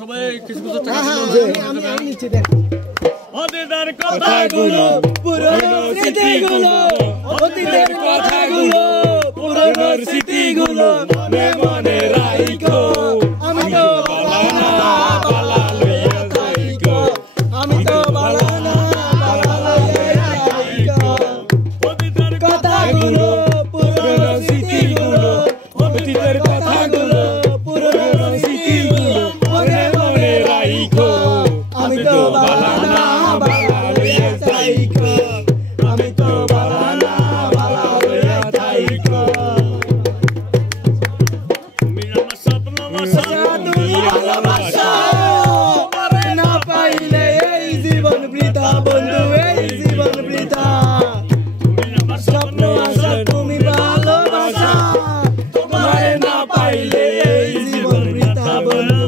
সবাই কিছু কিছু টাকা অতীতের কথাগুলো পুরনো স্মৃতিগুলো অতীতের কথাগুলো পুরনো স্মৃতিগুলো মনে মনে রাখো আমি তো বালানা বালা লইয়া থাইকো আমি তো বালানা বালা লইয়া থাইকো অতীতের কথাগুলো পুরনো স্মৃতিগুলো অতীতের কথাগুলো পুরনো স্মৃতিগুলো মনে মনে রাখো আমি তো বালানা বালা লইয়া থাইকো আমি তো বালানা বালা লইয়া থাইকো তুমি আমার স্বপ্ন তুমি ভালোবাসা তোমারে না পাইলে এই জীবন বৃথা বন্ধু এই জীবন বৃথা তুমি আমার স্বপ্ন আশা তুমি ভালোবাসা তোমারে না পাইলে এই জীবন বৃথা বন্ধু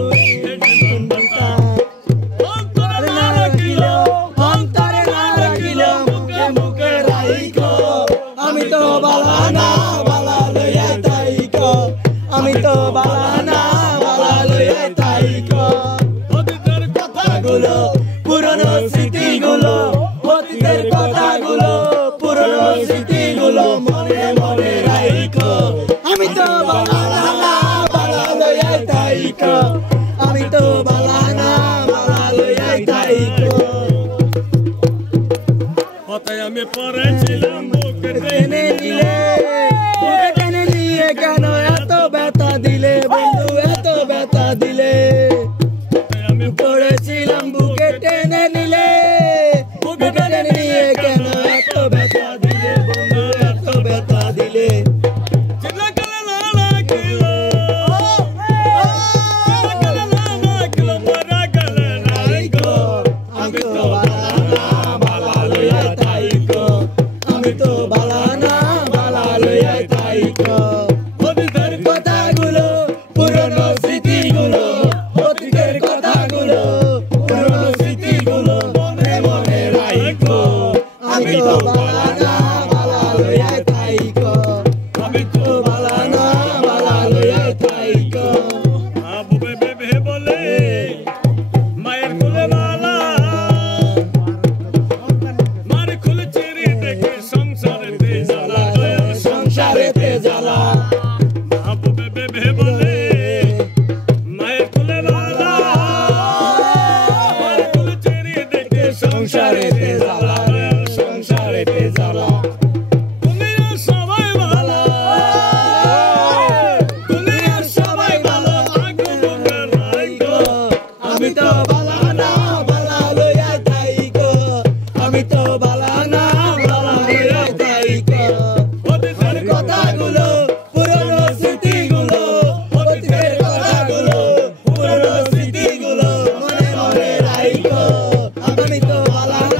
আমি তো বালানা বালা লইয়া থাইকো আমি তো বালানা বালা লইয়া থাইকো অতীতের কথাগুলো পুরনো স্মৃতিগুলো অতীতের কথাগুলো পুরনো স্মৃতিগুলো মনে মনে রাখো আমি তো বালানা বালা লইয়া থাইকো আমি তো বালানা বালা লইয়া থাইকো কথায় আমি পড়েছিলাম টেনে নিলে টেনে নিয়ে কেন এত ব্যথা দিলে বন্ধু এত ব্যথা দিলে আমি পড়েছিলাম বুকে টেনে নিলে বুকে টেনে নিয়ে কেন এত ব্যথা দিলে বন্ধু এত ব্যথা দিলে আমি তো বালানা বালা লইয়া থাইকো আমি তো বালানা বালা লইয়া থাইকো অতীতের কথাগুলো পুরনো স্মৃতিগুলো অতীতের কথাগুলো পুরনো স্মৃতিগুলো মনে মনে রাখো আমি তো বালানা বালা লইয়া থাইকো আমি তো বালানা বালা লইয়া থাইকো আবু বেবে বলে মায়ের কোলে বালা মার খুলে চেরি দেখে সংসারেতে জ্বালা সংসারেতে জ্বালা আবু বেবে বলে মায়ের কোলে বালা মার খুলে চেরি দেখে সংসারেতে জ্বালা সংসারেতে জ্বালা দুনিয়ার সবাই ভালো দুনিয়ার সবাই ভালো আগে বুকে রাখো আমি তো বালানা বালা লইয়া থাইকো আমি তো বালানা বালা লইয়া থাইকো অতীতের কথাগুলো পুরনো স্মৃতিগুলো অতীতের কথাগুলো পুরনো স্মৃতিগুলো মনে মনে রাখো আমি তো বালানা